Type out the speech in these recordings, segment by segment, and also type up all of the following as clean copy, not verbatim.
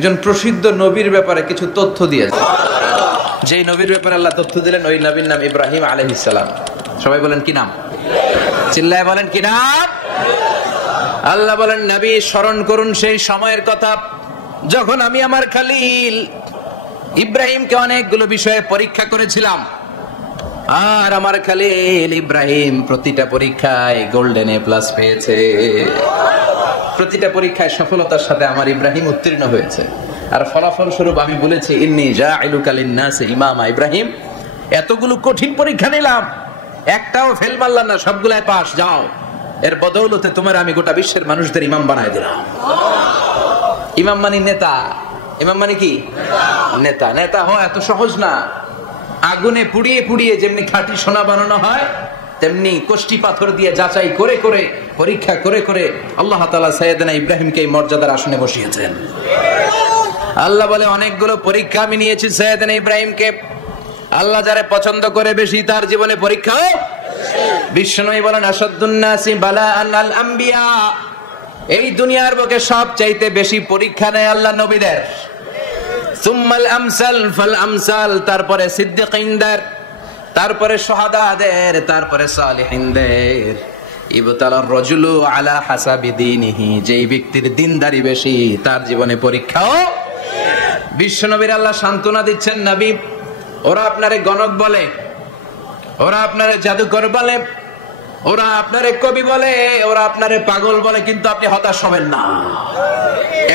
একজন প্রসিদ্ধ নবীর ব্যাপারে কিছু তথ্য দিয়েছে। যে নবীর ব্যাপারে আল্লাহ তথ্য দিলেন ওই নবীর নাম ইব্রাহিম আলাইহিস সালাম। সবাই বলেন কি নাম? চিল্লায় বলেন কি নাম? আল্লাহ বলেন নবী স্মরণ করুন সেই সময়ের কথা যখন আমি আমার খলিল ইব্রাহিমকে অনেকগুলো বিষয়ে পরীক্ষা করেছিলাম, আর আমার খলিল ইব্রাহিম প্রতিটা পরীক্ষায় গোল্ডেন এ প্লাস পেয়েছে। প্রতিটা পরীক্ষায় সফলতার সাথে আমার ইব্রাহিম উত্তীর্ণ হয়েছে। আর ফলাফল স্বরূপ আমি বলেছি ইন্নী জাইলুকা লিন-নাসি ইমামা। ইব্রাহিম, এতগুলো কঠিন পরীক্ষা নিলাম, একটাও ফেল মারলাম না, সবগুলাই পাস। যাও, এর বদৌলতে তোমার আমি গোটা বিশ্বের মানুষদের ইমাম বানায় দিলাম। ইমাম মানে নেতা। ইমাম মানে কি? নেতা। নেতা হওয়া এত সহজ না। আগুনে পুড়িয়ে পুড়িয়ে যেমনি খাঁটি সোনা বানানো হয়, তেমনি কষ্টি পাথর দিয়ে যাচাই করে করে পরীক্ষা করে করে আল্লাহ তাআলা সাইয়েদনা ইব্রাহিমকে এই মর্যাদার আসনে বসিয়েছেন। আল্লাহ বলে অনেকগুলো পরীক্ষা আমি নিয়েছি সাইয়েদনা ইব্রাহিমকে। আল্লাহ যারে পছন্দ করে বেশি তার জীবনে পরীক্ষা। বিশ্বনবী বলেন আসাদুন নাসি বালাআন আল আম্বিয়া। এই দুনিয়ার বুকে সবচাইতে বেশি পরীক্ষা নেয় আল্লাহ নবীদের। সুম্মাল আমসাল ফাল আমসাল, তারপরে সিদ্দিকিনদের, তারপরে শুহাদাদের, তারপরে সালিহিনদের। ইবতালার রাজুলু আলা হাসাবি দীনিহি, যেই ব্যক্তির দ্বীনদারি বেশি তার জীবনে পরীক্ষাও। বিশ্বনবীর আল্লাহ সান্ত্বনা দিচ্ছেন, নবী ওরা আপনারে গণক বলে, ওরা আপনারে জাদুকর বলে, ওরা আপনারে কবি বলে, ওরা আপনারে পাগল বলে, কিন্তু আপনি হতাশ হবেন না।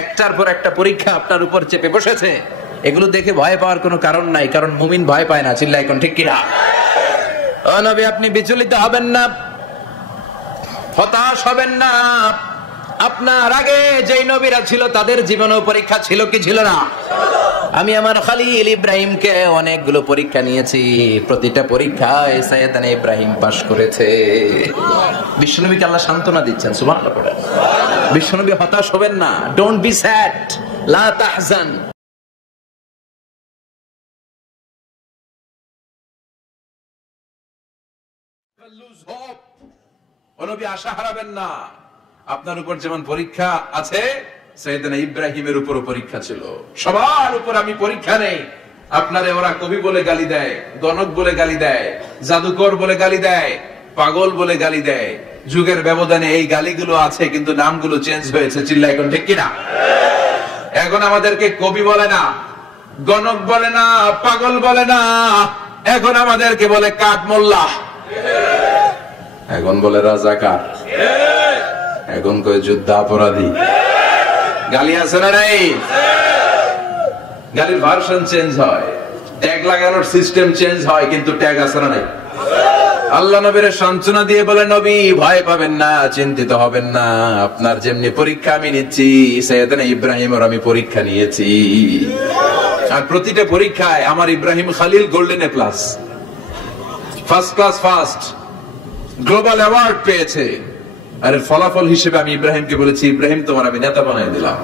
একটার পর একটা পরীক্ষা আপনার উপর চেপে বসেছে। এগুলো দেখে ভয় পাওয়ার কোনো কারণ নাই, কারণ মুমিন ভয় পায় না। চিল্লায় এখন ঠিক কিনা? ও নবী, আপনি বিচলিত হবেন না, হতাশ হবেন না। আপনার আগে যেই নবীরা ছিল তাদের জীবনেও পরীক্ষা ছিল কি ছিল না? আমি আমার খলিল ইব্রাহিমকে অনেকগুলো পরীক্ষা নিয়েছি, প্রতিটা পরীক্ষায় সাইয়েদনা ইব্রাহিম পাশ করেছে। বিশ্বনবীকে আল্লাহ সান্ত্বনা দিচ্ছেন। সুবহানাল্লাহ পড়েন। বিশ্বনবী হতাশ হবেন না। ডোন্ট বি স্যাড, লা তাহজান। Lose hope. ও নবী আশা হারাবেন না। আপনার উপর যেমন পরীক্ষা আছে, সাইয়েদনা ইব্রাহিমের উপরও পরীক্ষা ছিল। সবার উপর আমি পরীক্ষা নেই। আপনারে ওরা কবি বলে গালি দেয়, গণক বলে গালি দেয়, জাদুকর বলে গালি দেয়, পাগল বলে গালি দেয়। যুগের ব্যবধানে এই গালিগুলো আছে, কিন্তু নামগুলো চেঞ্জ হয়েছে। চিল্লা এখন ঠিক কিনা? এখন আমাদেরকে কবি বলে না, গণক বলে না, পাগল বলে না, এখন আমাদেরকে বলে কাঠ মোল্লা, এখন বলে রাজাকার, এখন কয় যুদ্ধাপরাধী। গালি আছে না নাই? গালির ভার্সন চেঞ্জ হয়, ট্যাগ লাগানোর সিস্টেম চেঞ্জ হয়, কিন্তু ট্যাগ আছে না নাই? আল্লাহ নবীর সান্ত্বনা দিয়ে বলে, নবী ভয় পাবেন না, চিন্তিত হবেন না। আপনার যেমনি পরীক্ষা আমি নিচ্ছি, সাইয়েদনা ইব্রাহিমের আমি পরীক্ষা নিয়েছি। আর প্রতিটা পরীক্ষায় আমার Ibrahim Khalil golden A plus, first class first, global award পেয়েছে। আর ফলাফল হিসেবে আমি ইব্রাহিমকে বলেছি, ইব্রাহিম তোমার আমি নেতা বানাই দিলাম।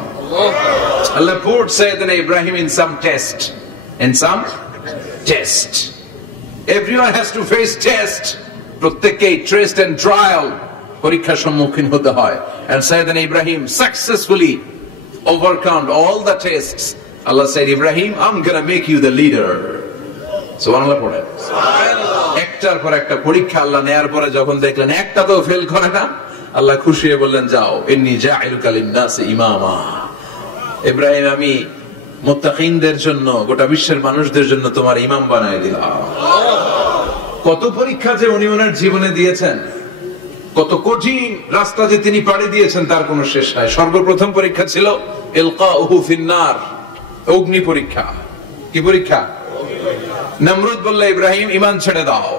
আল্লাহ put Sayyidina Ibrahim in some test, in some test. Everyone has to face test. প্রত্যেককেই টেস্ট এন্ড ট্রায়াল, পরীক্ষার সম্মুখীন হতে হয়। And Sayyidina Ibrahim successfully overcome all the tests. Allah said, Ibrahim, I'm gonna make you the leader. সুবহানাল্লাহ পড়েন। একটার পর একটা পরীক্ষা আল্লাহ নেয়ার পরে যখন দেখলেন একটা তো ফেল করে না, আল্লাহ খুশি হয়ে বললেন, যাও, ইন্নী জাইলুকা লিন-নাসি ইমামা। ইব্রাহিম, আমি মুত্তাকিনদের জন্য, গোটা বিশ্বের মানুষদের জন্য তোমার ইমাম বানায় দিলাম। কত পরীক্ষা যে উনি ওনার জীবনে দিয়েছেন, কত কঠিন রাস্তা যে তিনি পাড়ি দিয়েছেন, তার কোনো শেষ নাই। সর্বপ্রথম পরীক্ষা ছিল ইলকাউহু ফিন-নার, অগ্নি পরীক্ষা। কি পরীক্ষা? নমরুদ বলল, ইব্রাহিম ঈমান ছেড়ে দাও,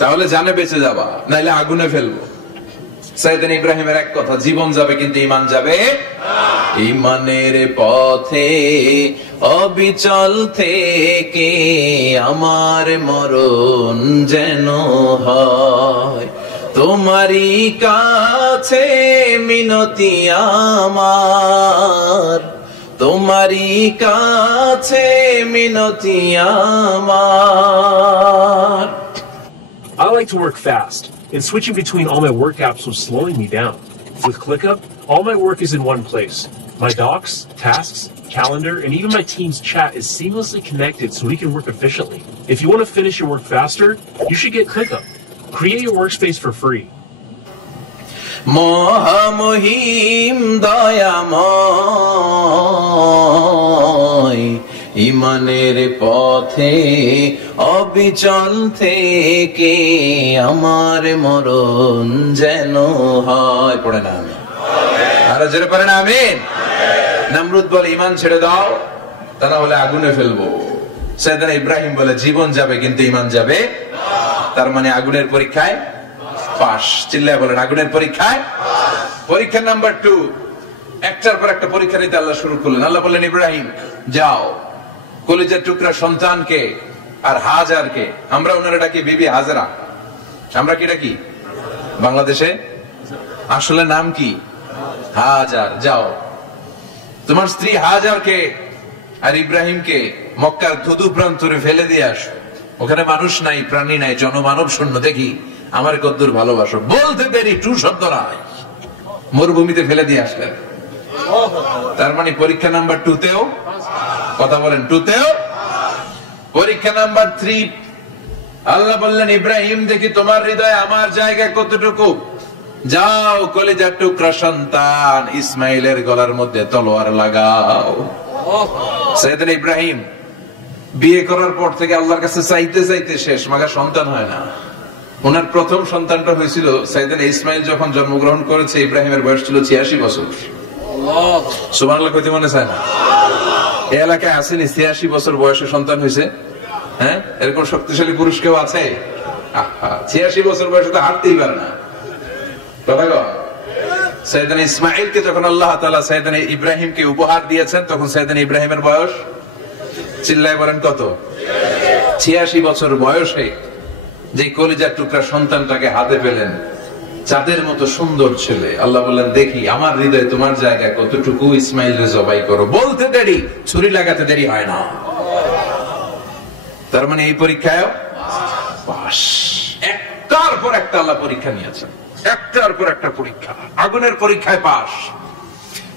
তাহলে জানে বেঁচে যাবা, নাইলে আগুনে ফেলবো। সাইয়েদনা ইব্রাহিমের এক কথা, জীবন যাবে কিন্তু ঈমান যাবে না। ঈমানের পথে অবিচল থেকে আমার মরণ যেন হয়, তোমারই কাছে মিনতি আমার, তোমারই কাছে মিনতি আমার। I like to work fast, and switching between all my work apps was slowing me down. With ClickUp, all my work is in one place. My docs, tasks, calendar, and even my team's chat is seamlessly connected so we can work efficiently. If you want to finish your work faster, you should get ClickUp. Create your workspace for free. মহামহিম দয়াময় ইমানের পথে অবিচল থেকে আমার মরণ যেন হয়। পড়ে না আমি আরো জোরে পড়ে না আমিন। নমরুদ বলে ঈমান ছেড়ে দাও, তা না হলে আগুনে ফেলবো। সাইয়েদনা ইব্রাহিম বলে জীবন যাবে কিন্তু ঈমান যাবে। তার মানে আগুনের পরীক্ষায় পাস। চিল্লায় বলেন আগুনের পরীক্ষায়। পরীক্ষা নাম্বার 2, একটার পর একটা পরীক্ষা নিতে আল্লাহ শুরু করলেন। আল্লাহ বললেন ইব্রাহিম যাও, কলিজার টুকরা সন্তানকে আর হাজারকে, আমরা ওনারা ডাকি বিবি হাজরা, আমরা কি ডাকি বাংলাদেশে, আসলে নাম কি হাজার, যাও তোমার স্ত্রী হাজারকে আর ইব্রাহিমকে মক্কার ধুধু প্রান্তরে ফেলে দিয়ে আসো। ওখানে মানুষ নাই, প্রাণী নাই, জনমানব শূন্য, দেখি আমার কদ্দুর ভালোবাসো। বলতে দেরি টু শব্দ নাই, মরুভূমিতে ফেলে দিয়ে আসলেন। তার মানে পরীক্ষা নাম্বার 2 তেও, কথা বলেন 2 তেও। পরীক্ষা নাম্বার 3, আল্লাহ বললেন ইব্রাহিম দেখি তোমার হৃদয়ে আমার জায়গা কতটুকু, যাও কলিজার টুকরা সন্তান ইসমাইলের গলার মধ্যে তলোয়ার লাগাও। সাইয়েদনা ইব্রাহিম বিয়ে করার পর থেকে আল্লাহর কাছে চাইতে চাইতে শেষ, মাগা সন্তান হয় না। ওনার প্রথম সন্তানটা হয়েছিল সাইয়েদনা ইসমাইল যখন জন্মগ্রহণ করেছে, ইব্রাহিমের বয়স ছিল 86 বছর। সুবহানাল্লাহ কইতে মনে চায় না? এই এলাকায় আসেনি 86 বছর বয়সে সন্তান হয়েছে? হ্যাঁ, এরকম শক্তিশালী পুরুষ কেউ আছে? 86 বছর বয়সে তো হাঁটতেই পারে না। সাইয়েদনা ইসমাইলকে যখন আল্লাহ তাআলা সাইয়েদনা ইব্রাহিমকে উপহার দিয়েছেন, তখন সাইয়েদনা ইব্রাহিমের বয়স, চিল্লায় বলেন কত? 86 বছর বয়সে যে কলিজার টুকরা সন্তানটাকে হাতে পেলেন, চাঁদের মতো সুন্দর ছেলে। আল্লাহ বললেন দেখি আমার হৃদয়ে তোমার জায়গা কতটুকু, ইসমাইলকে জবাই করো। বলতে দেরি, ছুরি লাগাতে দেরি হয় না। তার মানে এই পরীক্ষায় পাস। একটার পর একটা আল্লাহ পরীক্ষা নিয়েছেন, একটার পর একটা পরীক্ষা। আগুনের পরীক্ষায় পাস,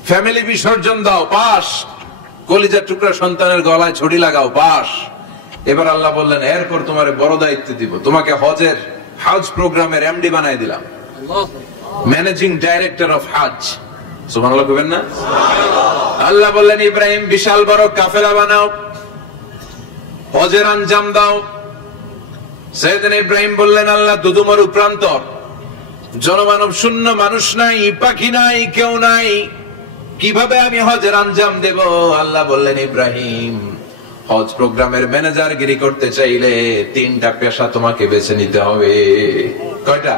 ফ্যামিলি বিসর্জন দাও পাস, কলিজার টুকরা সন্তানের গলায় ছড়ি লাগাও পাস। এবার আল্লাহ বললেন এরপর তোমার বড় দায়িত্ব দিব, তোমাকে হজের হজ প্রোগ্রামের এমডি বানাই দিলাম, ম্যানেজিং ডাইরেক্টর অফ হজ। সুবহানাল্লাহ কইবেন না? আল্লাহ বললেন ইব্রাহিম বিশাল বড় কাফেলা বানাও, হজের আঞ্জাম দাও। সাইয়েদনা ইব্রাহিম বললেন আল্লাহ দুদুমরু প্রান্তর, জনমানব শূন্য, মানুষ নাই, পাখি নাই, কেউ নাই, কিভাবে আমি হজের আঞ্জাম দেব? আল্লাহ বললেন ইব্রাহিম হজ প্রোগ্রামের ম্যানেজার গিরি করতে চাইলে 3টা পেশা তোমাকে বেছে নিতে হবে। কয়টা?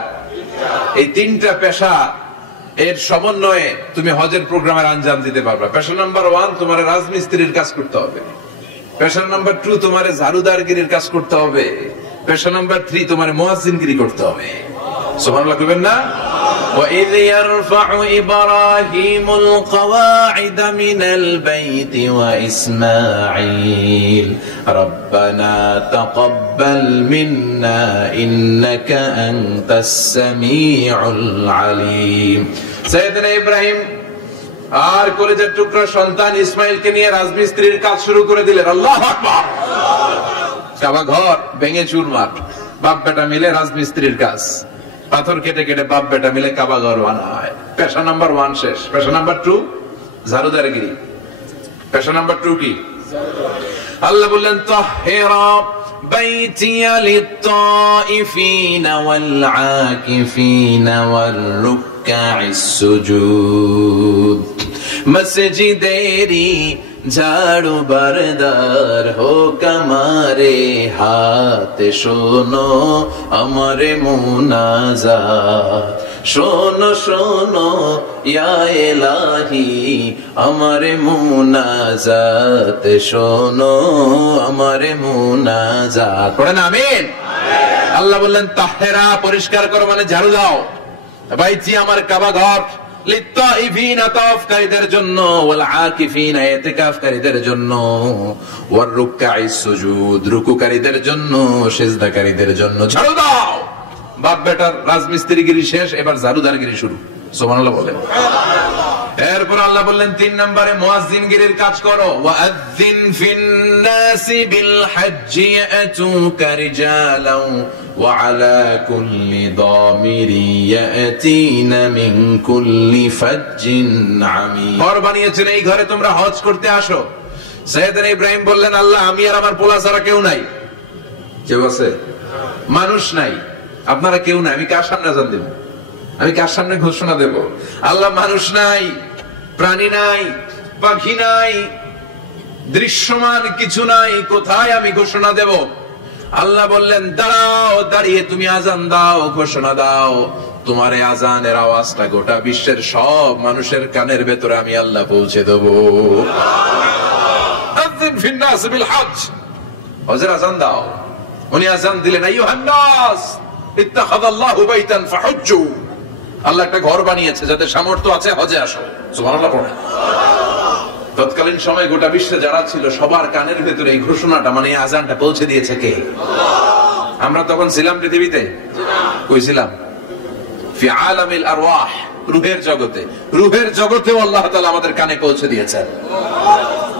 এই 3টা পেশা এর সমন্বয়ে তুমি হজের প্রোগ্রামের আঞ্জাম দিতে পারবে। পেশা নাম্বার 1 তোমার রাজমিস্ত্রির কাজ করতে হবে, পেশা নাম্বার 2 তোমার ঝাড়ুদারগিরির কাজ করতে হবে, পেশা নাম্বার 3 তোমার মুয়াজ্জিনগিরি করতে হবে। সুবহানাল্লাহ কইবেন না? وَإِذْ يَرْفَعُ إِبْرَاهِيمُ الْقَوَاعِدَ مِنَ الْبَيْتِ وَإِسْمَاعِيلُ رَبَّنَا تَقَبَّلْ مِنَّا إِنَّكَ أَنْتَ السَّمِيعُ الْعَلِيمُ। সাইয়েদনা ইব্রাহিম আর কলিজার টুকরা সন্তান ইসমাইলকে নিয়ে রাজমিস্ত্রির কাজ শুরু করে দিলেন। আল্লাহু আকবার। কাবা ঘর ভেঙে চুরমার, বাপ বেটা মিলে রাজমিস্ত্রির কাজ, পাথর কেটে কেটে বাপ বেটা মিলে কাবা ঘর বানায়। পেশা নাম্বার 1 শেষ। পেশা নাম্বার 2 ঝাড়ুদারগিরি। পেশা নাম্বার 2 কি? আল্লাহ বললেন তাহহিরা বাইতিয়া লিত-তাইফিনা ওয়াল-আকিফিনা ওয়ার-রুকআইস সুজুদ। মসজিদেরি ঝাড়ু বারদার হোক আমারে হাতে, শোনো আমারে মুনাজাত, শোনো শোনো ইয়া ইলাহি আমারে মুনাজাত, শোনো আমারে মুনাজাত। পড়েন আমিন। আল্লাহ বললেন তাহহিরা পরিষ্কার করো, মানে ঝাড়ু দাও। বাইতি আমার কাবা ঘর, লিত-তাইফিনা তাওয়াফকারীদের জন্য, ওয়াল আকিফিনা ইতিকাফকারীদের জন্য, ওয়ার রুকআইস সুজুদ রুকুকারীদের জন্য, সিজদাকারীদের জন্য। ঝাড়ু দাও। বাপ বেটার রাজমিস্ত্রিগিরি শেষ, এবার ঝাড়ুদারগিরি শুরু। সুবহানাল্লাহ বলেন। এরপর আল্লাহ বললেন 3 নম্বরে মুয়াজ্জিনগিরির কাজ করো। ওয়াআযযিন ফিন-নাসি বিল-হাজ্জি ইয়াতুকা রিজালান ওয়া আলা কুল্লি দামিরি ইয়াতিনা মিন কুল্লি ফাজ্জিন আমিক। ঘর বানিয়েছেন, এই ঘরে তোমরা হজ করতে আসো। সাইয়েদনা ইব্রাহিম বললেন, আল্লাহ আমি আর আমার পোলা ছাড়া কেউ নাই। কেউ আছে? মানুষ নাই, আপনারা কেউ নাই, আমি কার সামনে আযান দেব? আমি কার সামনে ঘোষণা দেব? আল্লাহ মানুষ নাই, প্রাণী নাই, পাখি নাই, দৃশ্যমান কিছু নাই, কোথায় আমি ঘোষণা দেব? আল্লাহ বললেন, দাঁড়াও, দাঁড়িয়ে তুমি আযান দাও, ঘোষণা দাও। তোমার এই আযানের আওয়াজটা গোটা বিশ্বের সব মানুষের কানের ভেতরে আমি আল্লাহ পৌঁছে দেব। আযিন ফিন-নাস বিল-হজ্জ, হজের আযান দাও। উনি আযান দিলেন, আইয়ুহান নাস ইত্তাখাযাল্লাহু বাইতান ফাহুজ্জু। আল্লাহ একটা ঘর বানিয়েছে, যাদের সামর্থ্য আছে হজে আসো। সুবহানাল্লাহ পড়ে। তৎকালীন সময় গোটা বিশ্বে যারা ছিল সবার কানের ভেতরে এই ঘোষণাটা, মানে এই আযানটা পৌঁছে দিয়েছে কে? আমরা তখন ছিলাম পৃথিবীতে? কই ছিলাম? ফি আলামিল আরওয়াহ, রূহের জগতে। রূহের জগতেও আল্লাহ তাআলা আমাদের কানে পৌঁছে দিয়েছেন।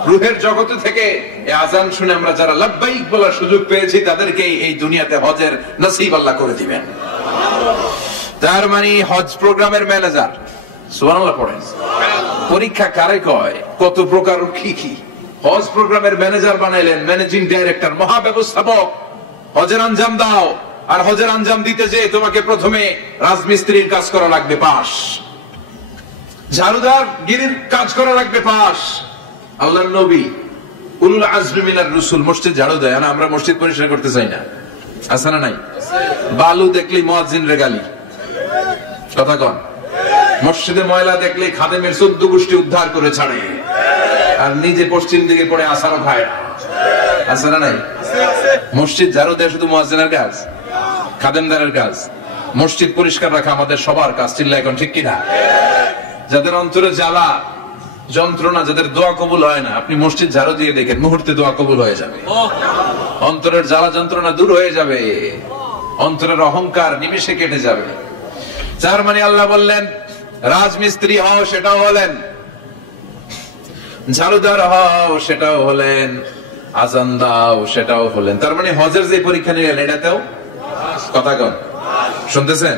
রূহের জগতে থেকে এই আযান শুনে আমরা যারা লাব্বাইক বলার সুযোগ পেয়েছি, তাদেরকে এই দুনিয়াতে হজের নসিব আল্লাহ করে দিবেন। তার মানে হজ প্রোগ্রামের ম্যানেজার। সুবহানাল্লাহ পড়েন। পরীক্ষা কারে কয়? কত প্রকার কি কি। হজ প্রোগ্রামের ম্যানেজার বানাইলেন, ম্যানেজিং ডাইরেক্টর, মহাব্যবস্থাপক। হজের আঞ্জাম দাও, আর হজের আঞ্জাম দিতে যে তোমাকে প্রথমে রাজমিস্ত্রির কাজ করা লাগবে, পাস। ঝাড়ুদার গিরির কাজ করা লাগবে, পাস। আল্লাহর নবী উলুল আজমি মিনার রাসূল মসজিদ ঝাড়ু দেয়, না আমরা মসজিদ পরিষ্কার করতে চাই না? আছে না নাই? বালু দেখলি মুয়াজ্জিনের গালি, কথা কন। মসজিদে ময়লা দেখলে খাদেমের 14 গোষ্ঠী উদ্ধার করে ছাড়ে, আর নিজে পশ্চিম দিকে পড়ে আসারও খায়। আছে না নাই? মসজিদ ঝাড়ু দেয় শুধু মুয়াজ্জিনের কাজ, খাদেমদারের কাজ। মসজিদ পরিষ্কার রাখা আমাদের সবার কাজ। চিল্লায় এখন ঠিক কিনা? যাদের অন্তরে জ্বালা যন্ত্রণা, যাদের দোয়া কবুল হয় না, আপনি মসজিদ ঝাড়ু দিয়ে দেখেন, মুহূর্তে দোয়া কবুল হয়ে যাবে। অন্তরের জ্বালা যন্ত্রণা দূর হয়ে যাবে, অন্তরের অহংকার নিমেষে কেটে যাবে। যার মানে আল্লাহ বললেন রাজমিস্ত্রি হও, সেটাও হলেন। ঝাড়ুদার হও, সেটাও হলেন। আযান দাও, সেটাও হলেন। তার মানে হজের যে পরীক্ষা নিলেন, এটাতেও কথা কন, শুনতেছেন?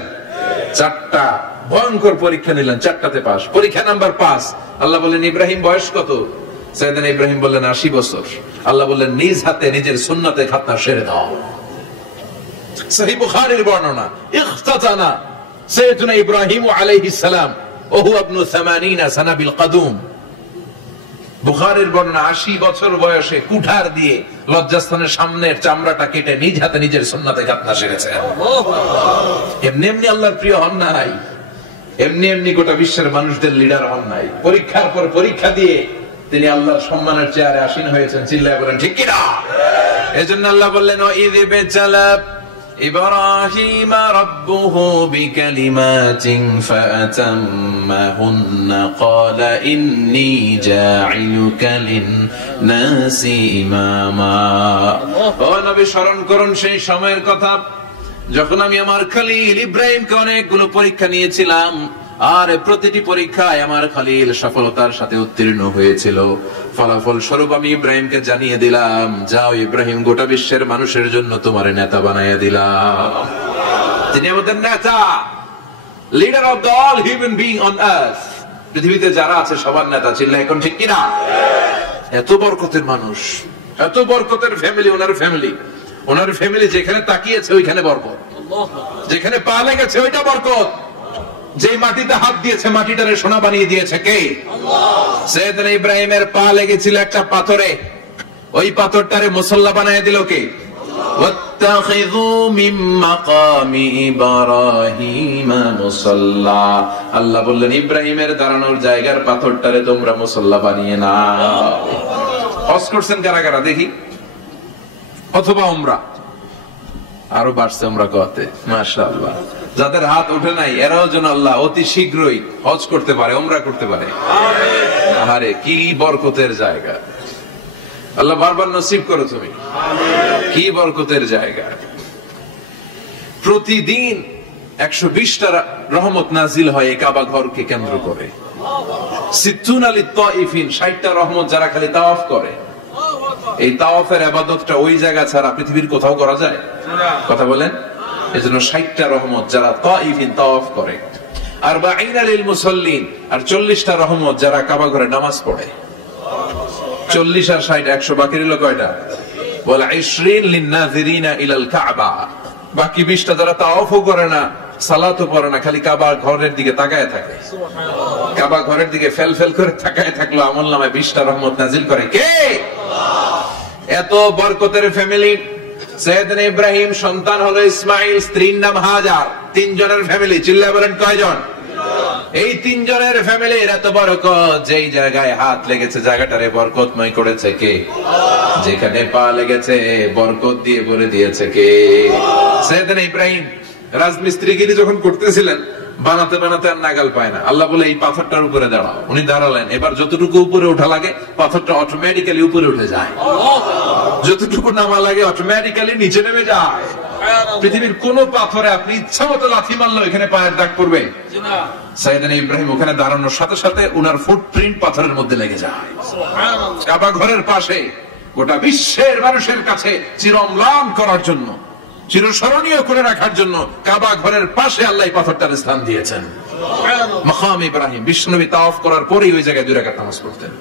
4টা ভয়ঙ্কর পরীক্ষা নিলেন, 4টাতে পাস। পরীক্ষা নাম্বার 5। আল্লাহ বললেন, ইব্রাহিম বয়স কত? সাইয়েদনা ইব্রাহিম বললেন 80 বছর। আল্লাহ বললেন, নিজ হাতে নিজের সুন্নতে খাতনা সেরে দাও। সহিহ বুখারীর বর্ণনা, ইখতাতানা সাইয়েদনা ইব্রাহিম আলাইহিস সালাম ওয়া হুয়া ইবনু 80 সানা বিল কাদুম। বুখারীর বর্ণনা, 80 বছর বয়সে কুঠার দিয়ে লজ্জাস্থানের সামনের চামড়াটা কেটে নিজ হাতে নিজের সুন্নতে খাতনা সেরেছেন। এমনি এমনি আল্লাহর প্রিয় হন নাই, এমনি এমনি গোটা বিশ্বের মানুষদের লিডার হন নাই। পরীক্ষার পর পরীক্ষা দিয়ে তিনি আল্লাহর সম্মানের চেয়ারে আসীন হয়েছেন। চিল্লায় বলেন ঠিক কিনা? এজন্য আল্লাহ বললেন, ইযি বিতালা ইব্রাহিম রাব্বুহু বিকালিমাতিন ফাআতাম্মাহুন্না ক্বালা ইন্নী জাঈলুকা লিন-নাসি ইমামা। ও নবী, স্মরণ করুন সেই সময়ের কথা যখন আমি আমার খলিল ইব্রাহিমকে অনেকগুলো পরীক্ষা নিয়েছিলাম, আর প্রতিটি পরীক্ষায় আমার খলিল সফলতার সাথে উত্তীর্ণ হয়েছিল। ফলাফল স্বরূপ আমি ইব্রাহিমকে জানিয়ে দিলাম, যাও ইব্রাহিম, গোটা বিশ্বের মানুষের জন্য তোমার নেতা বানাইয়া দিলাম। তিনি আমাদের নেতা, leader of the all human being on earth. পৃথিবীতে যারা আছে সবার নেতা। চিল্লায় এখন ঠিক কিনা? এত বরকতের মানুষ, এত বরকতের ফ্যামিলি, ওনার ফ্যামিলি। ওনার ফ্যামিলি যেখানে তাকিয়েছে ওইখানে বরকত, যেখানে পা লেগেছে ওইটা বরকত। যে মাটিতে হাত দিয়েছে মাটিটারে সোনা বানিয়ে দিয়েছে কে? আল্লাহ। সাইয়েদনা ইব্রাহিমের পা লেগেছিল একটা পাথরে, ওই পাথরটারে মুসল্লা বানিয়ে দিল কে? ওয়াত্তাখিযু মিন মাকামি ইব্রাহিম মুসাল্লা। আল্লাহ বললেন, ইব্রাহিমের দাঁড়ানোর জায়গার পাথরটারে তোমরা মুসল্লা বানিয়ে নাও। হজ করছেন কারা কারা দেখি? অথবা উমরা? আরো বাড়ছে উমরা করতে, মাশাআল্লাহ। যাদের হাত ওঠে নাই এরাও যেন আল্লাহ অতি শীঘ্রই হজ করতে পারে, উমরা করতে পারে। আমিন। আরে কি বরকতের জায়গা, আল্লাহ বারবার নসিব করো তুমি। আমিন। কি বরকতের জায়গা। প্রতিদিন 120টা রহমত নাজিল হয় এই কাবা ঘরকে কেন্দ্র করে। সিত্তুনা লিত-তাইফিন, 60টা রহমত যারা খালি তাওয়াফ করে। এই তাওয়াফের ইবাদতটা ওই জায়গা ছাড়া পৃথিবীর কোথাও করা যায়? কথা বলেন। এজন্য 60টা রহমত যারা তাইফিন তাওয়াফ করে। 40 লিল মুসাল্লিন, আর 40টা রহমত যারা কাবা ঘরে নামাজ পড়ে। 40 আর 60 100, বাকি রইল কয়টা? ওয়াল 20 লিন-নাযিরিনা ইলাল কাবা। বাকি 20টা যারা তাওয়াফও করে না, সালাতও পড়ে না, খালি কাবা ঘরের দিকে তাকায় থাকে। কাবা ঘরের দিকে ফেল ফেল করে তাকায় থাকলো, আমলনামায় 20টা রহমত নাজিল করে কে? এত বরকতের ফ্যামিলি। সাইয়েদনা ইব্রাহিম সন্তান হলো ইসমাইল, স্ত্রীর নাম হাজার। 3 জনের ফ্যামিলি। চিল্লায় বলেন কয়জন? এই 3 জনের ফ্যামিলির এত বরকত, যেই জায়গায় হাত লেগেছে জায়গাটারে বরকতময় করেছে কে? যেখানে পা লেগেছে বরকত দিয়ে ভরে দিয়েছে কে? সাইয়েদনা ইব্রাহিম রাজমিস্ত্রিগিরি যখন করতেছিলেন, বানাতে বানাতে আর নাগাল পায় না। আল্লাহ বলে এই পাথরটার উপরে দাঁড়াও। উনি দাঁড়ালেন। এবার যতটুকু উপরে ওঠা লাগে পাথরটা অটোমেটিক্যালি উপরে উঠে যায়, যতটুকু নামা লাগে অটোমেটিক্যালি নিচে নেমে যায়। পৃথিবীর কোন পাথরে আপনি ইচ্ছা মতো লাথি মারলো এখানে পায়ের দাগ পড়বে? সাইয়েদনা ইব্রাহিম ওখানে দাঁড়ানোর সাথে সাথে উনার ফুটপ্রিন্ট পাথরের মধ্যে লেগে যায়। কাবা ঘরের পাশে গোটা বিশ্বের মানুষের কাছে চিরম্লান করার জন্য, চিরস্মরণীয় করে রাখার জন্য কাবা ঘরের পাশে আল্লাহ পাথরটার স্থান দিয়েছেন। মাকাম ইব্রাহিম। বিশ্বনবী তাওয়াফ করার পরেই ওই জায়গায় 2 রাকাত নামাজ পড়তেন।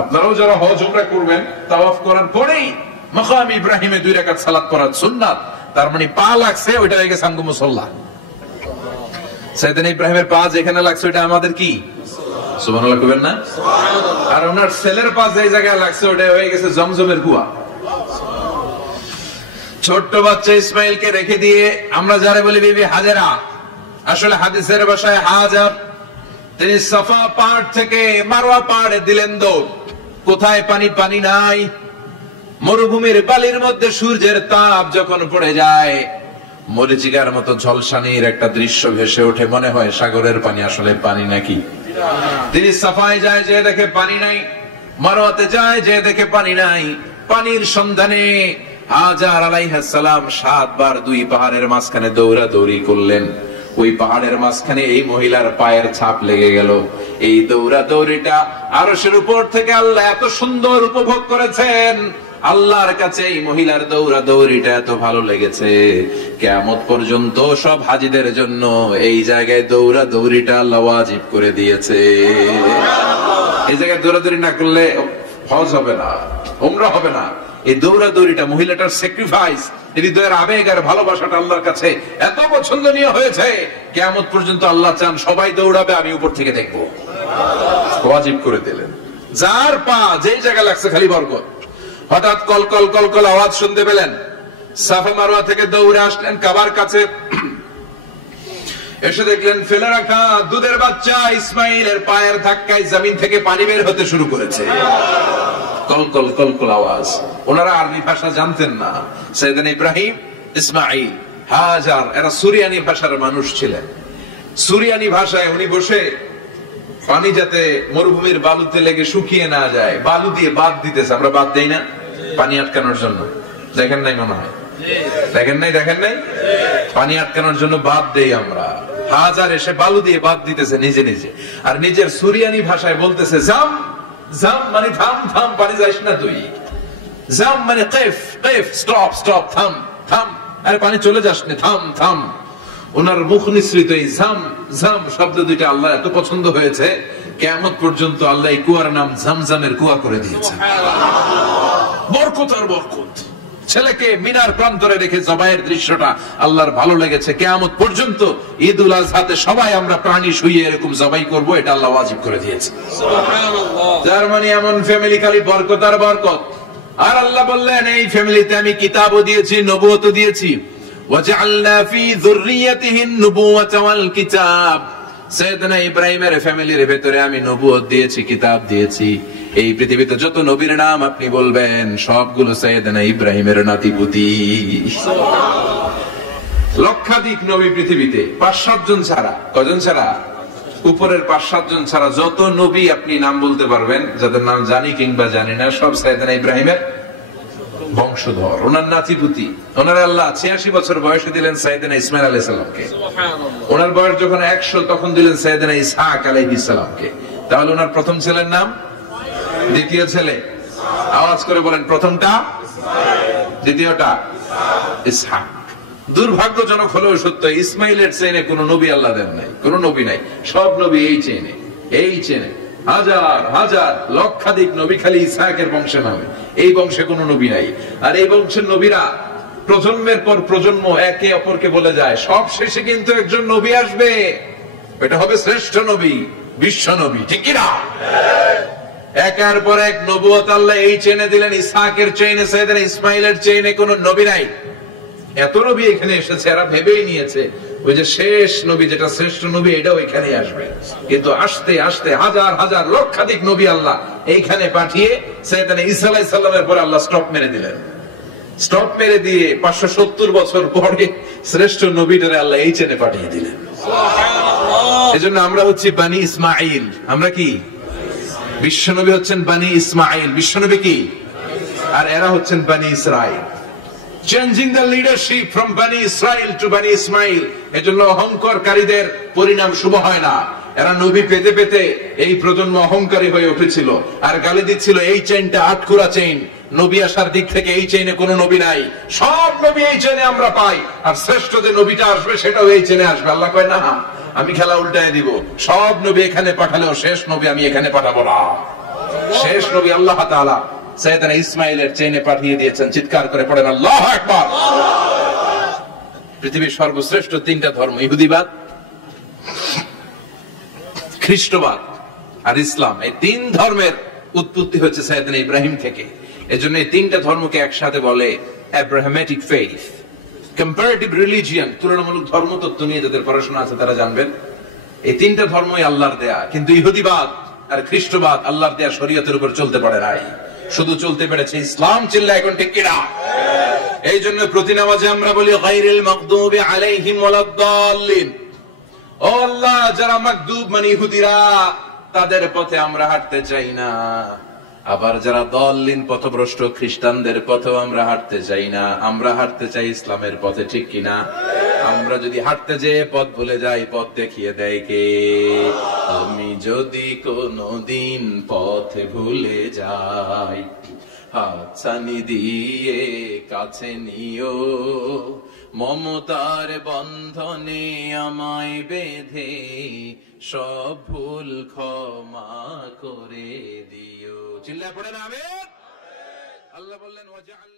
আপনারাও যারা হজ উমরা করবেন, তাওয়াফ করার পরেই মাকাম ইব্রাহিমে 2 রাকাত সালাত পড়া সুন্নাত। তার মানে পা লাগছে, ওইটা হয়ে গেছে আমগো মুসাল্লা। সাইয়েদনা ইব্রাহিমের পা যেখানে লাগছে ওইটা আমাদের কি? সুবহানাল্লাহ কইবেন না? আর ওনার ছেলের পা যে জায়গায় লাগছে ওইটা হয়ে গেছে জমজমের কুয়া। ছোট্ট বাচ্চা ইসমাইলকে রেখে দিয়ে আমরা যারা বলি বিবি হাজেরা, আসলে হাদিসের ভাষায় হাজার, তিনি সাফা পাহাড় থেকে মারওয়া পাহাড়ে দিলেন দৌড়। কোথায় পানি? পানি নাই। মরুভূমির বালির মধ্যে সূর্যের তাপ যখন পড়ে যায়, মরিচিকার মতো ঝলসানির একটা দৃশ্য ভেসে ওঠে, মনে হয় সাগরের পানি, আসলে পানি নাকি। তিনি সাফায় যায়, যে দেখে পানি নাই। মারওয়াতে যায়, যে দেখে পানি নাই। পানির সন্ধানে হাজার আলাইহিস সালাম 7 বার 2 পাহাড়ের মাঝখানে দৌড়াদৌড়ি করলেন। ওই পাহাড়ের মাঝখানে এই মহিলার পায়ের ছাপ লেগে গেল। এই দৌড়াদৌড়িটা আরশের উপর থেকে আল্লাহ এত সুন্দর উপভোগ করেছেন। আল্লাহর কাছে এই মহিলার দৌড়াদৌড়িটা এত ভালো লেগেছে, কিয়ামত পর্যন্ত সব হাজীদের জন্য এই জায়গায় দৌড়াদৌড়িটা আল্লাহ ওয়াজিব করে দিয়েছে। এই জায়গায় দৌড়াদৌড়ি না করলে হজ হবে না, উমরা হবে না। এই দৌড়াদৌড়িটা, মহিলাটার স্যাক্রিফাইস, হৃদয়ের আবেগ আর ভালোবাসাটা আল্লাহর কাছে এত পছন্দনীয় হয়েছে, কিয়ামত পর্যন্ত আল্লাহ চান সবাই দৌড়াবে, আমি উপর থেকে দেখবো। ওয়াজিব করে দিলেন। যার পা যেই জায়গায় লাগছে খালি বরকত। হঠাৎ কল কল কল কল আওয়াজ শুনতে পেলেন। সাফা মারওয়া থেকে দৌড়ে আসলেন কাবার কাছে। এসে দেখলেন ফেলে রাখা দুধের বাচ্চা ইসমাইলের পায়ের ধাক্কায় জমিন থেকে পানি বের হতে শুরু করেছে। কল কল কল কল আওয়াজ। ওনারা আরবি ভাষা জানতেন না। সাইয়েদনা ইব্রাহিম, ইসমাইল, হাজার এরা সুরিয়ানি ভাষার মানুষ ছিলেন। সুরিয়ানি ভাষায় উনি বসে পানি যাতে মরুভূমির বালুতে লেগে শুকিয়ে না যায়, বালু দিয়ে বাদ দিতেছে। আমরা বাদ দেই না পানি আটকানোর জন্য? দেখেন নাই মনে হয়? দেখেন নাই? দেখেন নাই? পানি আটকানোর জন্য বাদ দেই আমরা। হাজার এসে বালু দিয়ে বাদ দিতেছে নিজে নিজে, আর নিজের সুরিয়ানি ভাষায় বলতেছে জাম জাম, মানে থাম থাম, পানি যাইস না তুই। জাম মানে কেফ কেফ, স্টপ স্টপ, থাম থাম, আরে পানি চলে যাস না, থাম থাম। ওনার মুখ নিঃসৃত এই জাম জাম শব্দ দুইটা আল্লাহ এত পছন্দ হয়েছে, কিয়ামত পর্যন্ত আল্লাহ এই কুয়ার নাম জামজামের কুয়া করে দিয়েছে। বরকত আর বরকত। ছেলেকে মিনার প্রান্তরে রেখে জবাইয়ের দৃশ্যটা আল্লাহর ভালো লেগেছে। কিয়ামত পর্যন্ত ঈদ উল আজহাতে সবাই আমরা প্রাণী শুইয়ে এরকম জবাই করব, এটা আল্লাহ ওয়াজিব করে দিয়েছে। সুবহানাল্লাহ। যার মানে এমন ফ্যামিলি খালি বরকত আর বরকত। আর আল্লাহ বললেন এই ফ্যামিলিতে আমি কিতাবও দিয়েছি, নবুয়তও দিয়েছি। ওয়াজআলনা ফি যুররিয়াতিহি আন-নুবুওয়াতা ওয়াল কিতাব। সাইয়েদনা ইব্রাহিমের ফ্যামিলির ভেতরে আমি নবুয়ত দিয়েছি, কিতাব দিয়েছি। এই পৃথিবীতে যত নবীর নাম আপনি বলবেন সবগুলো সাইয়েদনা ইব্রাহিমের নাতিপুতি। লক্ষাধিক নবী পৃথিবীতে, 5-7 জন ছাড়া। কজন ছাড়া? উপরের 5-7 জন ছাড়া যত নবী আপনি নাম বলতে পারবেন, যাদের নাম জানি কিংবা জানি না, সব সাইয়েদনা ইব্রাহিমের বংশধর, ওনার নাতিপুতি। ওনার আল্লাহ 86 বছর বয়সে দিলেন সাইয়েদনা ইসমাইল আলাইহিস সালামকে। ওনার বয়স যখন 100 তখন দিলেন সাইয়েদনা ইসহাক আলাইহিস সালামকে। তাহলে ওনার প্রথম ছেলের নাম, দ্বিতীয় ছেলে, আওয়াজ করে বলেন, প্রথমটা, দ্বিতীয়টা ইসহাক। দুর্ভাগ্যজনক হলেও সত্য, ইসমাইলের চেইনে কোন নবী আল্লাহ দেন নাই, কোন নবী নাই। সব নবী এই চেইনে, এই চেইনে হাজার হাজার লক্ষাধিক নবী খালি ইসহাকের বংশে নামে। এই বংশে কোন নবী নাই। আর এই বংশের নবীরা প্রজন্মের পর প্রজন্ম একে অপরকে বলে যায়, সব শেষে কিন্তু একজন নবী আসবে, এটা হবে শ্রেষ্ঠ নবী, বিশ্ব নবী, ঠিক কিনা? একের পর এক নবুয়ত আল্লাহ এই চেইনে দিলেন। ইসহাকের চেইনে, সাইয়েদনা ইসমাইলের চেইনে কোন নবী নাই। এত নবী এখানে এসেছে, এরা ভেবেই নিয়েছে ওই যে শেষ নবী, যেটা শ্রেষ্ঠ নবী, এটাও এখানে আসবে। কিন্তু আস্তে আস্তে হাজার হাজার লক্ষাধিক নবী আল্লাহ এইখানে পাঠিয়ে সাইয়েদনা ঈসা আলাইহিস সালামের পর আল্লাহ স্টপ মেরে দিলেন। স্টপ মেরে দিয়ে 570 বছর পরে শ্রেষ্ঠ নবীটারে আল্লাহ এই চেনে পাঠিয়ে দিলেন। এজন্য আমরা হচ্ছি বানি ইসমাইল। আমরা কি? বিশ্বনবী হচ্ছেন বানি ইসমাইল, বিশ্বনবী কি? আর এরা হচ্ছেন বানি Israil. Changing the leadership from বানি ইসরাইল টু বানি ইসমাইল। এজন্য অহংকারীদের পরিণাম শুভ হয় না। এরা নবী পেতে পেতে এই প্রজন্ম অহংকারী হয়ে উঠেছিল আর গালি দিচ্ছিল, এই চেইনটা আটকুরা চেইন, নবী আসার দিক থেকে এই চেইনে কোনো নবী নাই, সব নবী এই চেইনে আমরা পাই, আর শ্রেষ্ঠ যে নবীটা আসবে সেটাও এই চেইনে আসবে। আল্লাহ কয়, না, আমি খেলা উল্টায় দিব, সব নবী এখানে পাঠালেও শেষ নবী আমি এখানে পাঠাবো না। শেষ নবী আল্লাহ তাআলা সাইয়েদনা ইসমাইলের চেইনে পাঠিয়ে দিয়েছেন। চিৎকার করে পড়েন আল্লাহু আকবার। পৃথিবীর সর্বশ্রেষ্ঠ তিনটা ধর্ম, ইহুদিবাদ, খ্রিস্টবাদ আর ইসলাম, এই তিন ধর্মের উৎপত্তি হচ্ছে সাইয়েদনা ইব্রাহিম থেকে। এজন্য এই তিনটা ধর্মকে একসাথে বলে আব্রাহামেটিক ফেইথ। কম্পারেটিভ রিলিজিয়ন, তুলনামূলক ধর্মতত্ত্ব নিয়ে যাদের পড়াশোনা আছে তারা জানবেন এই তিনটা ধর্মই আল্লাহর দেয়া। কিন্তু ইহুদিবাদ আর খ্রিস্টবাদ আল্লাহর দেয়া শরীয়তের উপর চলতে পারে নাই, শুধু চলতে পেরেছে ইসলাম। চিল্লা এখন ঠিক কিনা? এই জন্য প্রতি নামাজে আমরা বলি গায়রিল মাগদুবি আলাইহিম ওয়ালাদ-দাল্লিন। ও আল্লাহ, যারা মাগদুব মানে ইহুদিরা, তাদের পথে আমরা হাঁটতে চাই না। আবার যারা দল্লিন পথভ্রষ্ট খ্রিস্টানদের পথেও আমরা হাঁটতে চাই না। আমরা হাঁটতে চাই ইসলামের পথে, ঠিক কিনা? আমরা যদি হাঁটতে যেয়ে পথ ভুলে যাই, পথ দেখিয়ে দেয় কে? আমি যদি কোনদিন পথে ভুলে যাই, হাতছানি দিয়ে কাছে নিও, মমতার বন্ধনে আমায় বেঁধে সব ভুল ক্ষমা করে দিও। চিল্লায় পড়েন আমিন। আল্লাহ বললেন, ওয়াজআল